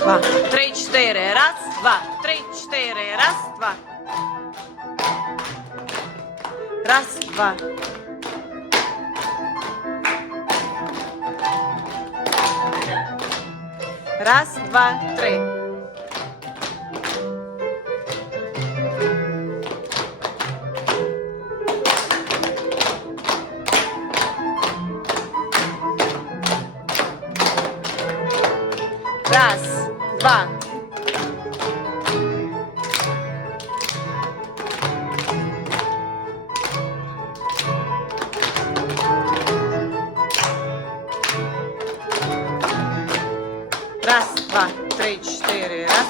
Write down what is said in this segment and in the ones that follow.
два, три, чотири. Раз, два, три, чотири. Раз, два. Раз, два. Раз, два, три. Раз, два. Раз, два, три, чотири. Раз.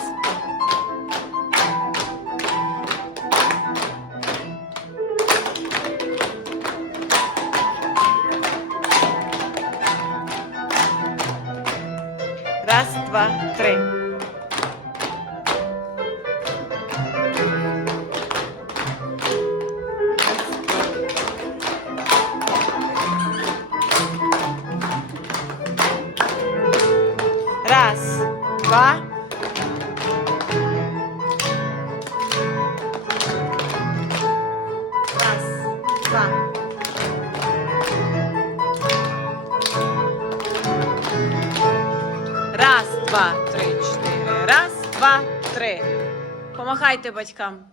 Раз, два, три. Два. Раз, два. Раз, два, три, чотири. Раз, два, три. Помахайте батькам.